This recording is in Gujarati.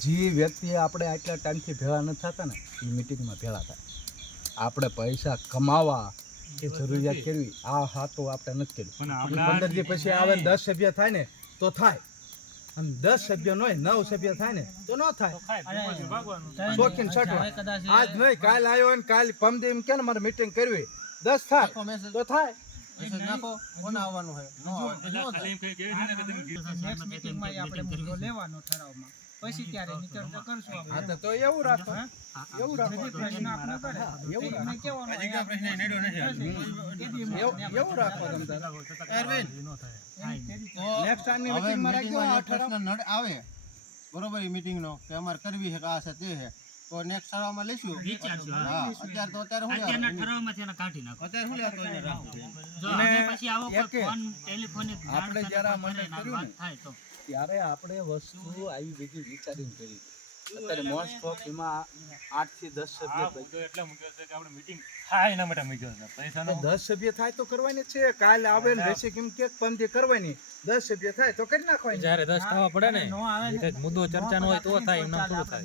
જે વ્યક્તિ આપણે આટલા ટાઈમથી ભેળા નથી થતા ને એ મિટિંગમાં ભેળા થાય. આપણે પૈસા કમાવા કે જરૂરિયાત કરવી આ તો આપણે નથી કર્યું. 15 દી પછી આવે 10 સભ્ય થાય ને તો થાય, અને 10 સભ્ય ન હોય 9 સભ્ય થાય ને તો ન થાય. શોખીન છઠવા આજ નહીં કાલ આવ્યો ને કાલ પમદી એમ કે ને મારે મિટિંગ કરવી 10 થાય તો થાય. પછી ત્યારે ચર્ચા કરશું આપણે. હા તો એવું રાખો, એવું રાખો, પ્રશ્ન આપણે કરે એવું એમને કહેવાનું એવું રાખો તમ તારે. નેક્સ્ટ ટાઈમની મિટિંગમાં રાખજો. આ પ્રશ્ન આવે બરોબર એ મીટિંગ નો કે અમારે કરવી છે કે આ છે તે છે તો નેક્સ્ટ ઠરાવમાં લઈશું. હા અત્યારે તો અત્યારે શું અત્યારના ઠરાવમાંથી એને કાઢી નાખો. અત્યારે શું લેતો એને રાખો. જો અને હવે પછી આવો કોઈ એકે ફોન ટેલિફોનિક આપણે જ્યારે આ મંડળ કર્યું ને થાય તો ત્યારે આપણે વસ્તુ આવી બધી વિચારીને કરી. અત્યારે મોસ્ટ ઓફ એમાં 8 થી 10 સભ્ય એટલે મૂક્યો છે કે આપણે મીટિંગ થાય એના માટે મૂક્યો છે. પૈસાનો 10 સભ્ય થાય તો કરવાની છે. કાલ આવે ને રહેશે કેમ કે પંદે કરવાની 10 સભ્ય થાય તો કરી નાખવાની. જ્યારે 10 થવા પડે ને મુદ્દો ચર્ચાનો હોય તો થાય, એમ નામ થોડું થાય.